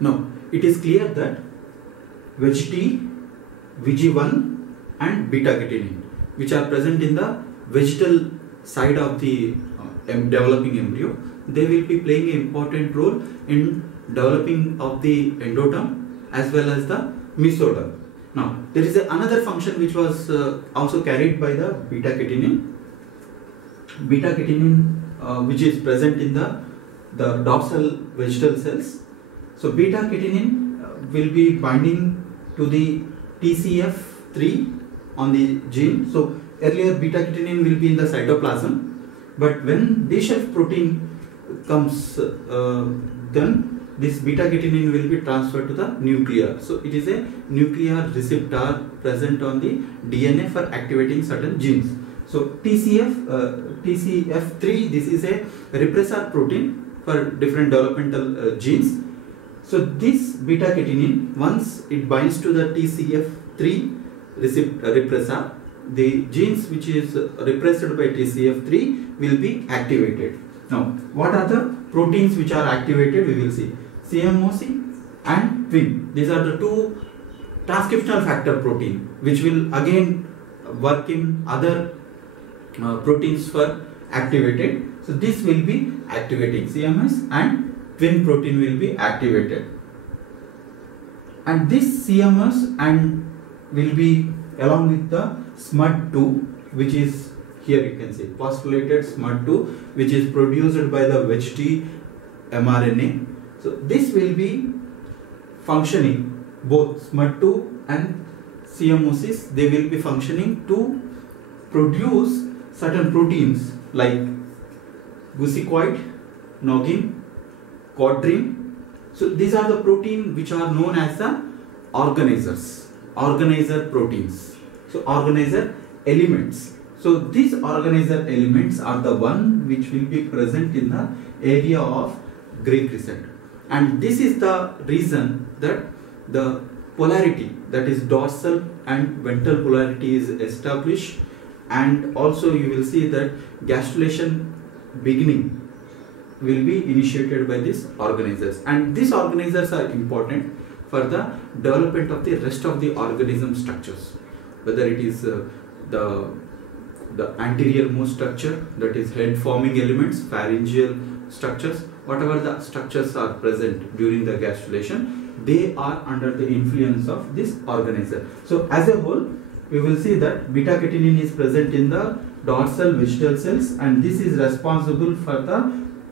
Now, it is clear that VegT, VG1 and beta-catenin, which are present in the vegetal side of the developing embryo, they will be playing an important role in developing of the endoderm as well as the mesoderm. Now, there is another function which was also carried by the beta-catenin. Beta-catenin which is present in the dorsal vegetal cells. So, beta-catenin will be binding to the TCF3 on the gene. So, earlier beta-catenin will be in the cytoplasm, but when B-shelf protein comes, then this beta-catenin will be transferred to the nuclear. So, it is a nuclear receptor present on the DNA for activating certain genes. So, TCF3, this is a repressor protein for different developmental genes. So, this beta-catenin, once it binds to the TCF3 repressor, the genes which is repressed by TCF3 will be activated. Now, what are the proteins which are activated? We will see CMOC and TWIN. These are the two transcriptional factor protein which will again work in other proteins for activated. So, this will be activating CMS and TWIN protein will be activated. And this CMS and will be along with the SMUD2, which is here you can see phosphorylated SMUD2, which is produced by the VegT mRNA. So, this will be functioning, both SMUD2 and CMOCs, they will be functioning to produce certain proteins like glucosid, noggin, quadrine. So, these are the proteins which are known as the organizer proteins. So, organizer elements. So, these organizer elements are the one which will be present in the area of gray crescent. And this is the reason that the polarity, that is dorsal and ventral polarity, is established, and also you will see that gastrulation beginning will be initiated by these organizers, and these organizers are important for the development of the rest of the organism structures, whether it is the anterior most structure, that is head forming elements, pharyngeal structures, whatever the structures are present during the gastrulation, they are under the influence of this organizer. So, as a whole, we will see that beta-catenin is present in the dorsal vegetal cells, and this is responsible for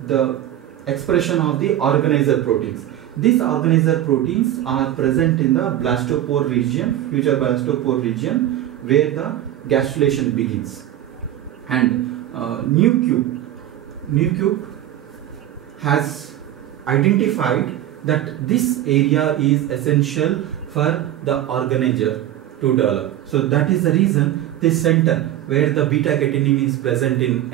the expression of the organizer proteins. These organizer proteins are present in the blastopore region, future blastopore region, where the gastrulation begins. And NuCube has identified that this area is essential for the organizer to develop. So that is the reason this center where the beta-catenin is present in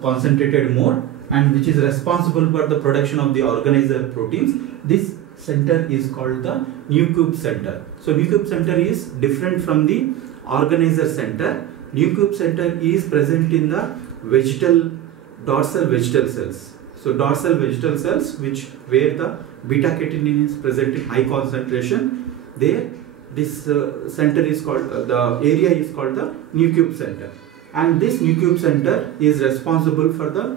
concentrated more, and which is responsible for the production of the organizer proteins, this center is called the NuCube center. So NuCube center is different from the organizer center. NuCube center is present in the dorsal vegetal cells. So dorsal vegetal cells, where the beta-catenin is present in high concentration, there this center is called, the area is called the NuCube center. And this NuCube center is responsible for the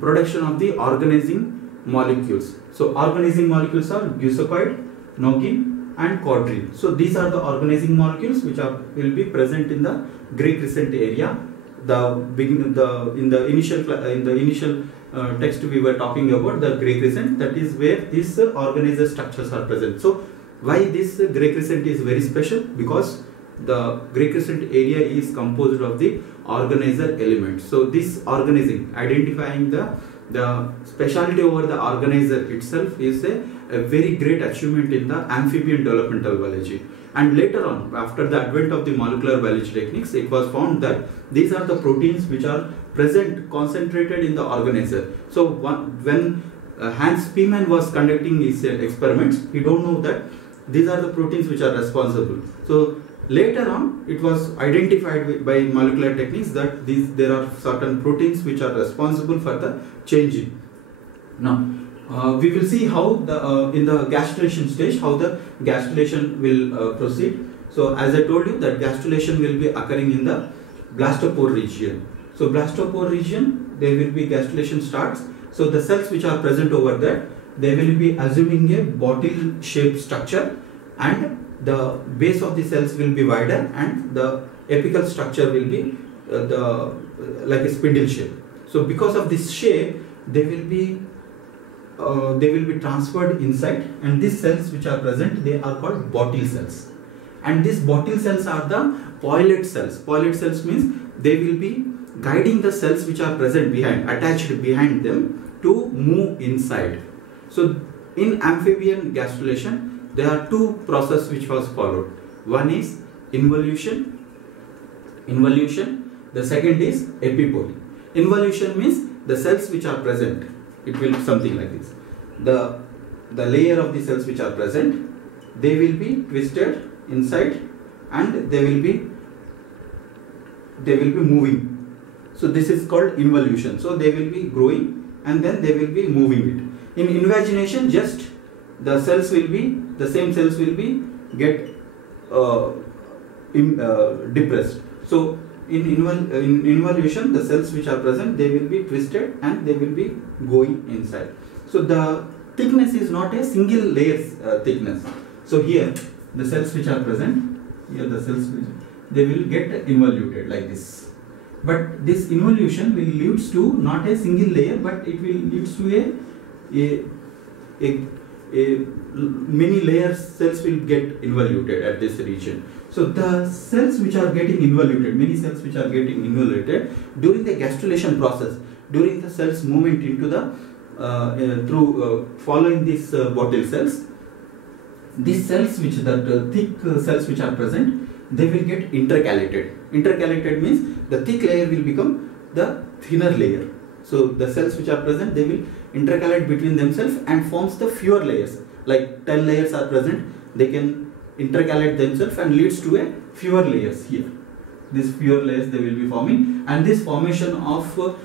production of the organizing molecules. So organizing molecules are glucosid, noggin and quadrine. So these are the organizing molecules which will be present in the gray crescent area. In the initial text we were talking about the gray crescent, that is where these organizer structures are present. So why this gray crescent is very special? Because the gray crescent area is composed of the organizer elements. So this organizing, identifying the speciality over the organizer itself, is a very great achievement in the amphibian developmental biology. And later on, after the advent of the molecular biology techniques, it was found that these are the proteins which are present concentrated in the organizer. So when Hans Spemann was conducting his experiments, he don't know that these are the proteins which are responsible. So later on, it was identified by molecular techniques that there are certain proteins which are responsible for the changing. Now, We will see how the in the gastrulation stage how the gastrulation will proceed. So as I told you that gastrulation will be occurring in the blastopore region. So blastopore region, there will be gastrulation starts. So the cells which are present over there, they will be assuming a bottle shaped structure, and the base of the cells will be wider and the apical structure will be like a spindle shape. So because of this shape, they will be transferred inside, and these cells which are present, they are called bottle cells. And these bottle cells are the pilot cells. Pilot cells means they will be guiding the cells which are present behind, attached behind them, to move inside. So in amphibian gastrulation, there are two processes which was followed. One is involution. The second is epipoly. Involution means the cells which are present, it will be something like this. The layer of the cells which are present, they will be twisted inside and they will be moving. So this is called involution. So they will be growing and then they will be moving it. In invagination, just the same cells will be get depressed. So in involution, the cells which are present, they will be twisted and they will be going inside. So the thickness is not a single layer thickness. So here the cells which are present, they will get involuted like this. But this involution will leads to not a single layer, but it will leads to a many layers cells will get involuted at this region. So the cells which are getting involuted, many cells which are getting involuted during the gastrulation process, during the cells movement into the following these bottle cells, these cells which thick cells which are present, they will get intercalated. Intercalated means the thick layer will become the thinner layer. So the cells which are present, they will intercalate between themselves and forms the fewer layers. Like 10 layers are present, they can intercalate themselves and leads to a fewer layers here. These fewer layers they will be forming, and this formation of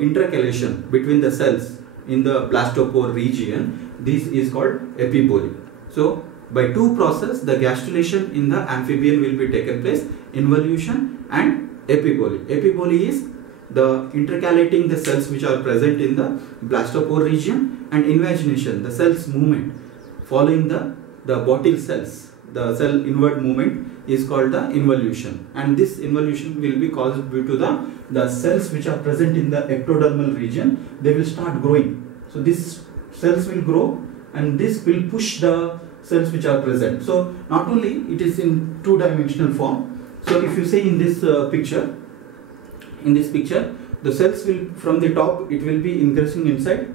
intercalation between the cells in the blastopore region, this is called epipoly. So by two processes, the gastrulation in the amphibian will be taken place, involution and epipoly. Epipoly is the intercalating the cells which are present in the blastopore region, and invagination, the cells movement following the bottle cells, the cell inward movement is called the involution, and this involution will be caused due to the cells which are present in the ectodermal region, they will start growing. So these cells will grow and this will push the cells which are present. So not only it is in two-dimensional form. So if you see in this picture, the cells will, from the top it will be ingressing inside,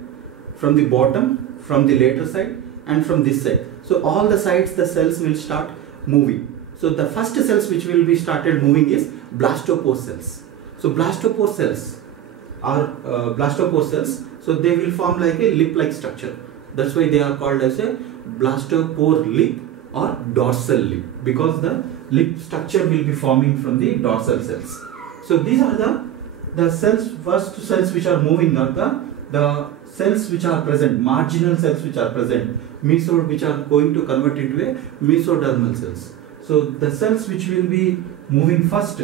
from the bottom, from the later side and from this side. So all the sides the cells will start moving. So the first cells which will be started moving is blastopore cells. So blastopore cells are so they will form like a lip-like structure. That's why they are called as a blastopore lip or dorsal lip, because the lip structure will be forming from the dorsal cells. So these are the cells, first cells which are moving are the cells which are present, marginal cells which are present, which are going to convert into a mesodermal cells. So the cells which will be moving first,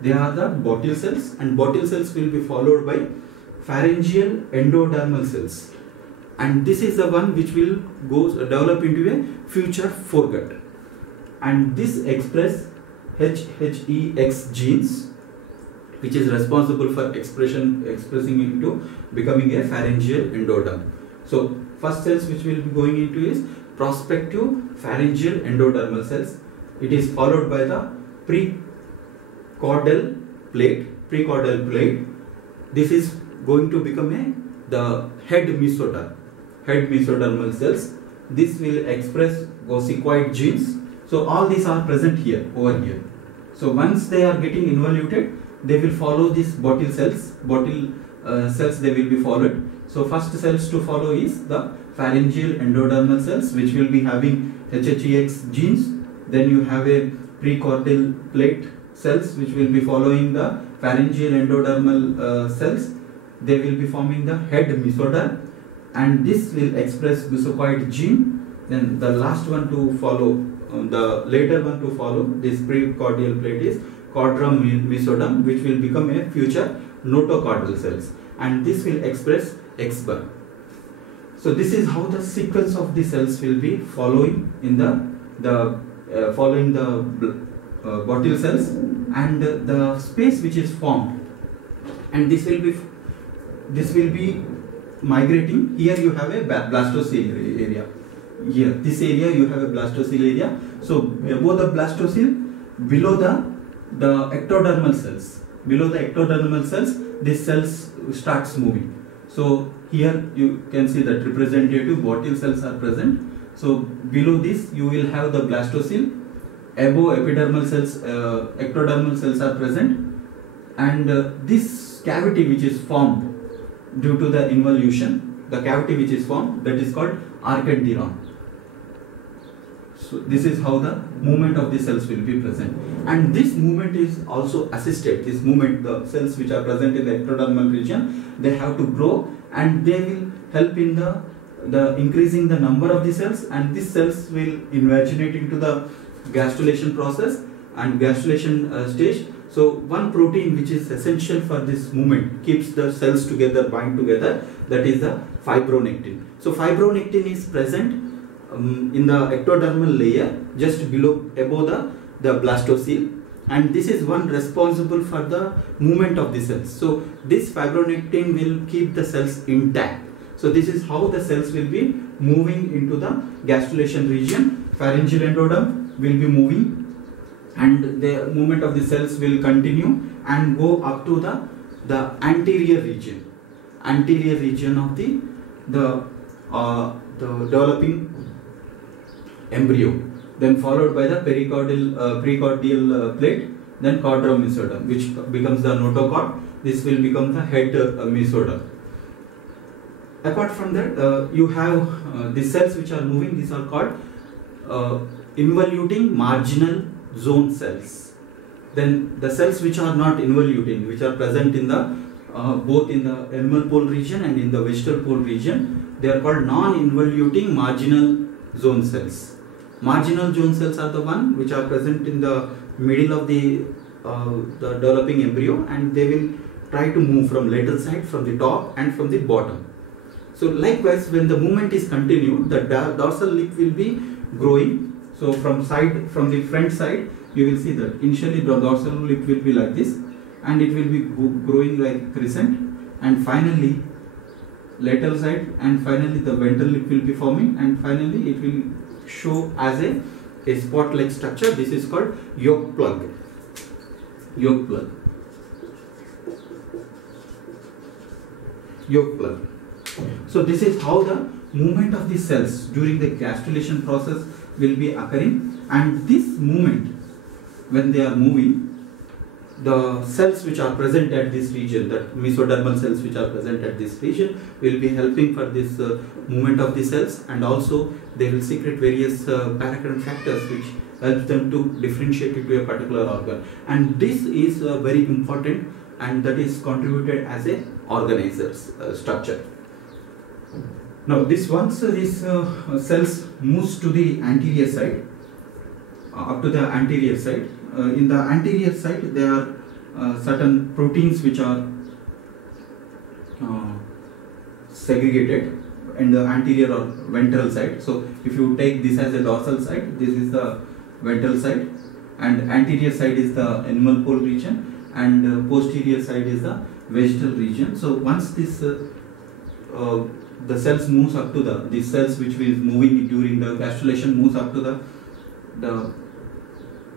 they are the bottle cells, and bottle cells will be followed by pharyngeal endodermal cells, and this is the one which will develop into a future foregut, and this express HHEX genes, which is responsible for expressing into becoming a pharyngeal endoderm. So first cells which will be going into is prospective pharyngeal endodermal cells. It is followed by the precaudal plate. This is going to become the head mesodermal cells. This will express gosicoid genes. So all these are present over here. So once they are getting involuted, they will follow these bottle cells. They will be followed. So first cells to follow is the pharyngeal endodermal cells, which will be having HHEX genes. Then you have a precaudal plate cells which will be following the pharyngeal endodermal cells. They will be forming the head mesoderm. and this will express glycoid gene. Then the last one to follow, the later one to follow this precordial plate is cordrum mesoderm, which will become a future notochordal cells, and this will express XBER. So this is how the sequence of the cells will be following in the bottle cells, and the space which is formed, and this will be migrating. Here you have a blastocele area. Here, this area you have a blastocele area. So above the blastocele, below the ectodermal cells, this cells starts moving. So here you can see that representative bottle cells are present. So below this you will have the blastocele. Above epidermal cells, ectodermal cells are present, and this cavity which is formed due to the involution, the cavity which is formed, that is called archenteron. So this is how the movement of the cells will be present, and this movement is also assisted. This movement, the cells which are present in the ectodermal region, they have to grow, and they will help in the increasing the number of the cells, and these cells will invaginate into the gastrulation process and gastrulation stage. So one protein which is essential for this movement, keeps the cells together, bind together, that is the fibronectin. So fibronectin is present in the ectodermal layer just above the blastocele, and this is one responsible for the movement of the cells. So this fibronectin will keep the cells intact. So this is how the cells will be moving into the gastrulation region. Pharyngeal endoderm will be moving, and the movement of the cells will continue and go up to the anterior region of the developing embryo, then followed by the precordial plate, then cordrum mesoderm, which becomes the notochord. This will become the head mesoderm. Apart from that, you have the cells which are moving. These are called involuting marginal zone cells. Then the cells which are not involuting, which are present in the both in the animal pole region and in the vegetal pole region, they are called non-involuting marginal zone cells. Marginal zone cells are the one which are present in the middle of the developing embryo, and they will try to move from lateral side, from the top and from the bottom. So likewise, when the movement is continued, the dorsal lip will be growing. So from the front side, you will see that initially the dorsal lip will be like this, and it will be growing like crescent, and finally lateral side, and finally the ventral lip will be forming, and finally it will show as a spot like structure. This is called yolk plug. So this is how the movement of the cells during the gastrulation process will be occurring, and this movement, when they are moving, the cells which are present at this region, that mesodermal cells which are present at this region, will be helping for this movement of the cells, and also they will secrete various paracrine factors which helps them to differentiate into a particular organ, and this is very important, and that is contributed as a organizer's structure. Now once these cells moves to the anterior side, up to the anterior side, in the anterior side there are certain proteins which are segregated in the anterior or ventral side. So if you take this as a dorsal side, this is the ventral side, and anterior side is the animal pole region, and posterior side is the vegetal region. So once this the cells moves up to the cells which is moving during the gastrulation moves up to the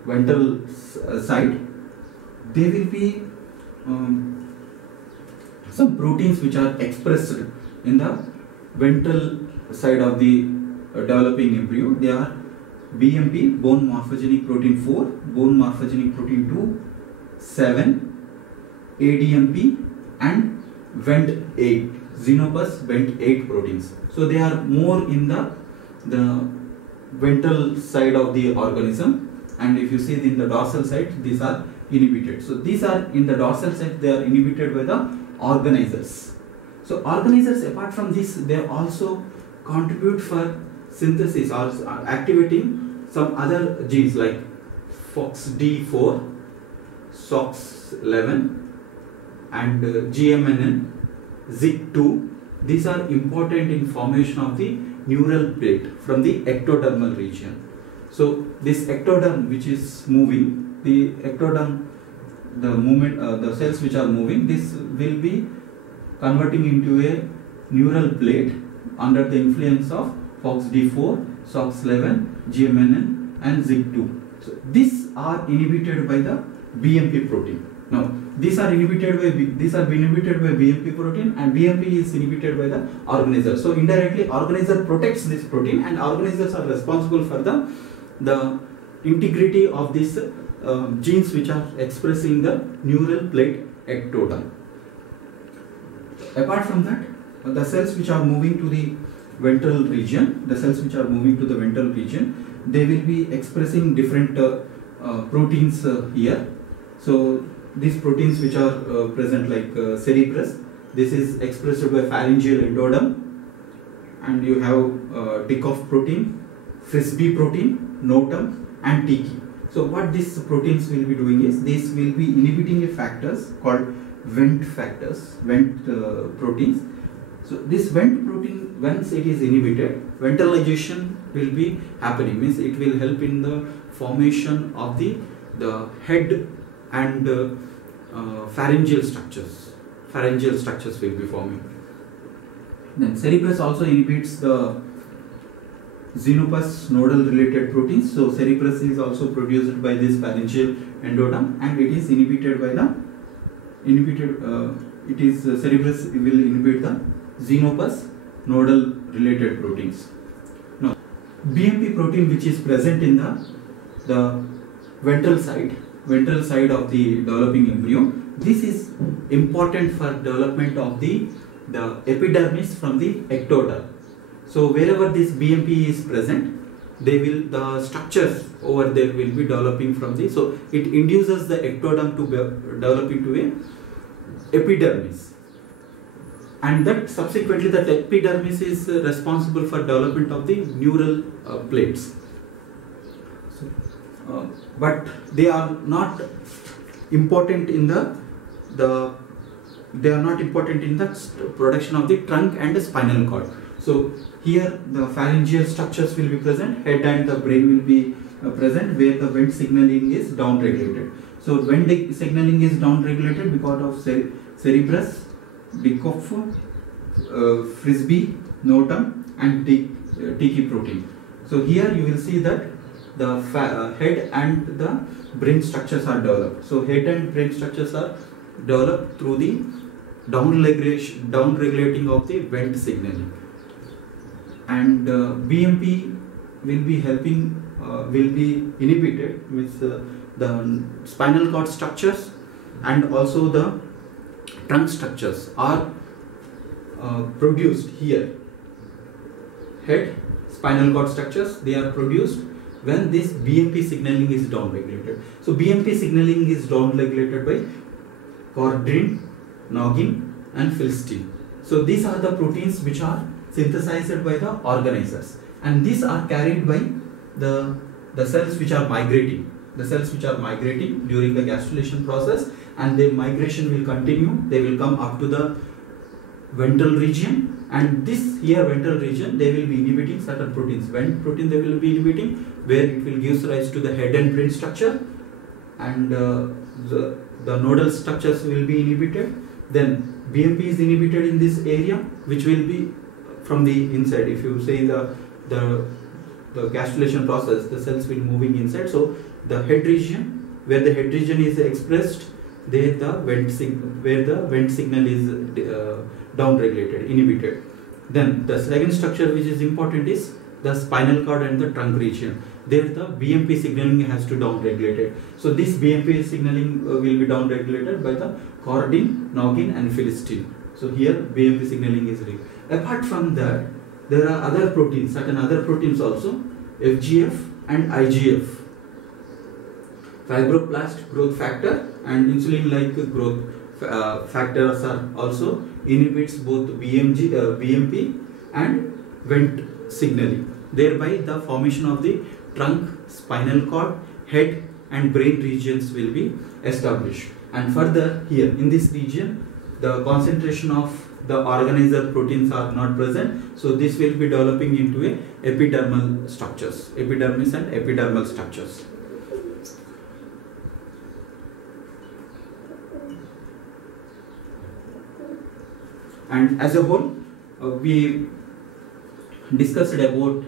ventral side, there will be some proteins which are expressed in the ventral side of the developing embryo. They are BMP, bone morphogenic protein 4, bone morphogenic protein 2, 7, ADMP, and VENT8, xenopus VENT8 proteins. So they are more in the ventral side of the organism, and if you see in the dorsal side, these are inhibited. So these are in the dorsal side, they are inhibited by the organizers. So organizers, apart from this, they also contribute for synthesis or activating some other genes like FOXD4, SOX11 and GMNN, ZIG2. These are important in formation of the neural plate from the ectodermal region. So this ectoderm which is moving, the ectoderm, the movement, the cells which are moving, this will be converting into a neural plate under the influence of FOXD4, SOX11, GMNN and ZIG2. So these are inhibited by the BMP protein. Now these are inhibited by BMP protein, and BMP is inhibited by the organizer. So indirectly organizer protects this protein, and organizers are responsible for the integrity of these genes which are expressing the neural plate ectoderm. Apart from that, the cells which are moving to the ventral region, they will be expressing different proteins here. So these proteins which are present like cerebrus, this is expressed by pharyngeal endoderm, and you have Dickoff protein, Frisbee protein, notum and tiki. So what these proteins will be doing is, this will be inhibiting a factors called Wnt factors, Wnt proteins. So this Wnt protein, once it is inhibited, ventralization will be happening, means it will help in the formation of the head and pharyngeal structures. Pharyngeal structures will be forming. Then cerebrus also inhibits the xenopus nodal related proteins. So cerebrus is also produced by this pharyngeal endoderm, and it is inhibited by the cerebrus will inhibit the xenopus nodal related proteins. Now BMP protein, which is present in the ventral side of the developing embryo, this is important for development of the epidermis from the ectoderm. So wherever this BMP is present, the structures over there will be developing from the, so it induces the ectoderm to develop into a epidermis, and that subsequently that epidermis is responsible for development of the neural plates. So, but they are not important in the production of the trunk and the spinal cord. So here the pharyngeal structures will be present, head and the brain will be present, where the Wnt signaling is down regulated. So Wnt signaling is down regulated because of cerebrus, Dickoff, Frisbee, notum and tiki protein. So here you will see that the head and the brain structures are developed. So head and brain structures are developed through the down regulating of the Wnt signaling. And BMP will be helping, will be inhibited with the spinal cord structures, and also the trunk structures are produced here. Head, spinal cord structures, they are produced when this BMP signaling is down regulated. So BMP signaling is down regulated by chordin, noggin and phylistin. So these are the proteins which are synthesized by the organizers, and these are carried by the cells which are migrating. The cells which are migrating during the gastrulation process, and their migration will continue. They will come up to the ventral region, and this here ventral region, they will be inhibiting certain proteins. Wnt protein they will be inhibiting, where it will give rise to the head and brain structure, and the nodal structures will be inhibited. Then BMP is inhibited in this area, which will be from the inside. If you say the gastrulation process, the cells will moving inside. So the head region, where the head region is expressed, there the Wnt signal is down regulated, inhibited. Then the second structure which is important is the spinal cord and the trunk region. There the BMP signaling has to down regulated. So this BMP signaling will be down regulated by the chordin, noggin and phylistin. So here BMP signaling is regulated. Apart from that, there are other proteins, certain other proteins also, FGF and IGF, fibroblast growth factor and insulin-like growth factors are also inhibits both BMP and vent signaling. Thereby the formation of the trunk, spinal cord, head and brain regions will be established. And further here in this region the concentration of the organizer proteins are not present, so this will be developing into a epidermal structures, epidermis and epidermal structures. And as a whole, we discussed about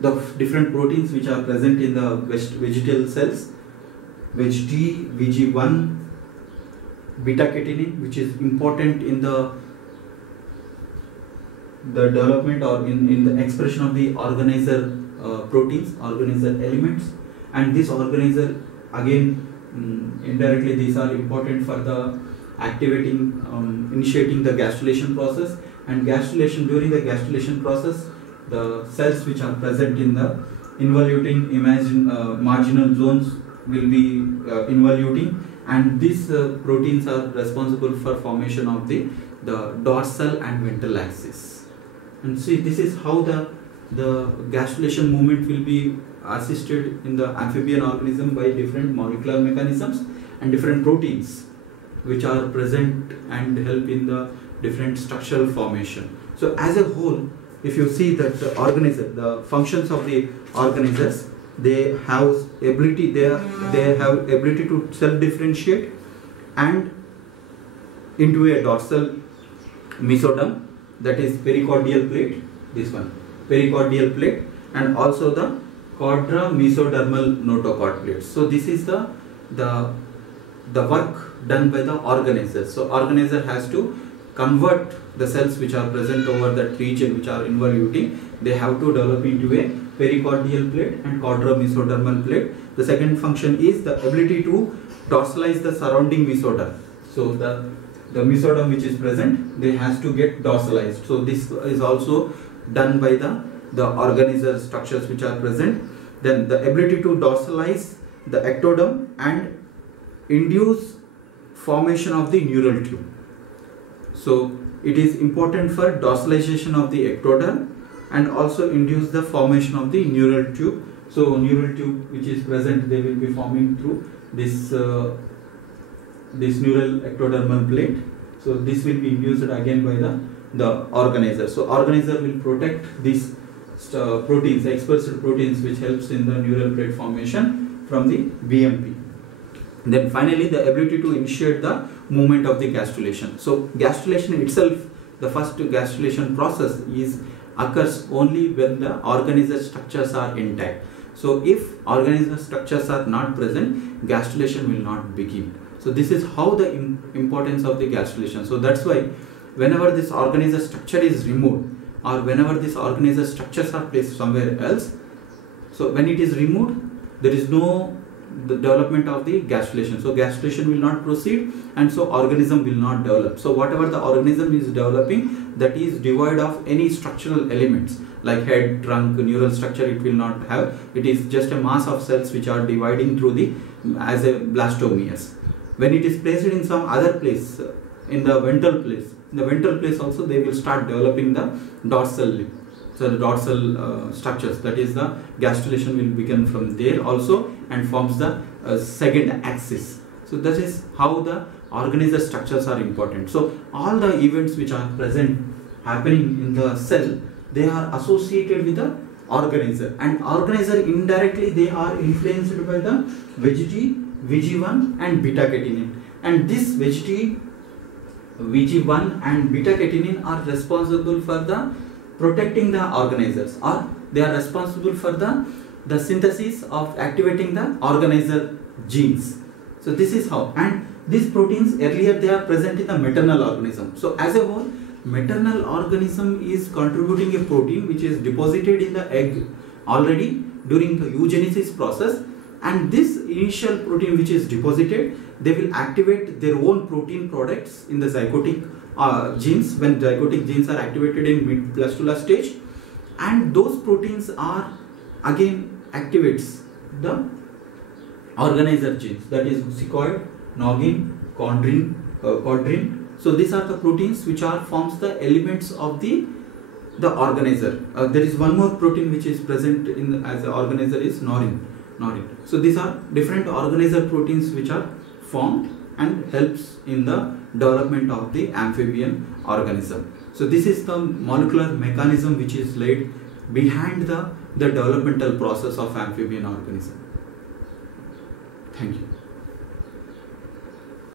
the different proteins which are present in the vegetal cells, VegT, VG1, beta-catenin, which is important in the development or in the expression of the organizer proteins, organizer elements, and this organizer again indirectly these are important for the activating, initiating the gastrulation process, and gastrulation, during the gastrulation process the cells which are present in the involuting marginal zones will be involuting, and these proteins are responsible for formation of the dorsal and ventral axis. And see, this is how the gastrulation movement will be assisted in the amphibian organism by different molecular mechanisms and different proteins which are present and help in the different structural formation. So as a whole, if you see that the organizer, the functions of the organizers, they have ability, they have ability to self-differentiate and into a dorsal mesoderm, that is pericardial plate, this one, pericardial plate, and also the quadra-mesodermal notochord plate. So this is the work done by the organizer. So organizer has to convert the cells which are present over that region which are involuting, they have to develop into a pericardial plate and quadra-mesodermal plate. The second function is the ability to dorsalize the surrounding mesoderm. So the mesoderm which is present, they has to get dorsalized. So this is also done by the organizer structures which are present. Then the ability to dorsalize the ectoderm and induce formation of the neural tube. So it is important for dorsalization of the ectoderm and also induce the formation of the neural tube. So neural tube which is present, they will be forming through this neural ectodermal plate. So this will be induced again by the organizer. So organizer will protect these proteins, expressed proteins, which helps in the neural plate formation from the BMP. Then finally the ability to initiate the movement of the gastrulation. So gastrulation itself, the first gastrulation process occurs only when the organizer structures are intact. So if organizer structures are not present, gastrulation will not begin. So this is how the importance of the gastrulation. So that's why whenever this organizer structure is removed or whenever this organizer structures are placed somewhere else, so when it is removed, there is no the development of the gastrulation. So gastrulation will not proceed and so organism will not develop. So whatever the organism is developing, that is devoid of any structural elements like head, trunk, neural structure, it will not have. It is just a mass of cells which are dividing through as a blastomeres. When it is placed in some other place, in the ventral place also they will start developing the dorsal lip. So the dorsal structures, that is the gastrulation will begin from there also and forms the second axis. So that is how the organizer structures are important. So all the events which are present happening in the cell, they are associated with the organizer, and organizer indirectly they are influenced by the VGT, VG1 and beta-catenin, and this VGT, VG1 and beta-catenin are responsible for the protecting the organizers, or they are responsible for the synthesis of activating the organizer genes. So this is how, and these proteins earlier they are present in the maternal organism. So as a whole, maternal organism is contributing a protein which is deposited in the egg already during the oogenesis process, and this initial protein which is deposited, they will activate their own protein products in the zygotic genes when zygotic genes are activated in mid-blastula stage, and those proteins are again activates the organizer genes, that is sequoid, noggin, chondrin, quadrine. So these are the proteins which are forms the elements of the organizer. There is one more protein which is present in as an organizer is norrin. So these are different organizer proteins which are formed and helps in the development of the amphibian organism. So this is the molecular mechanism which is laid behind the developmental process of amphibian organism. Thank you.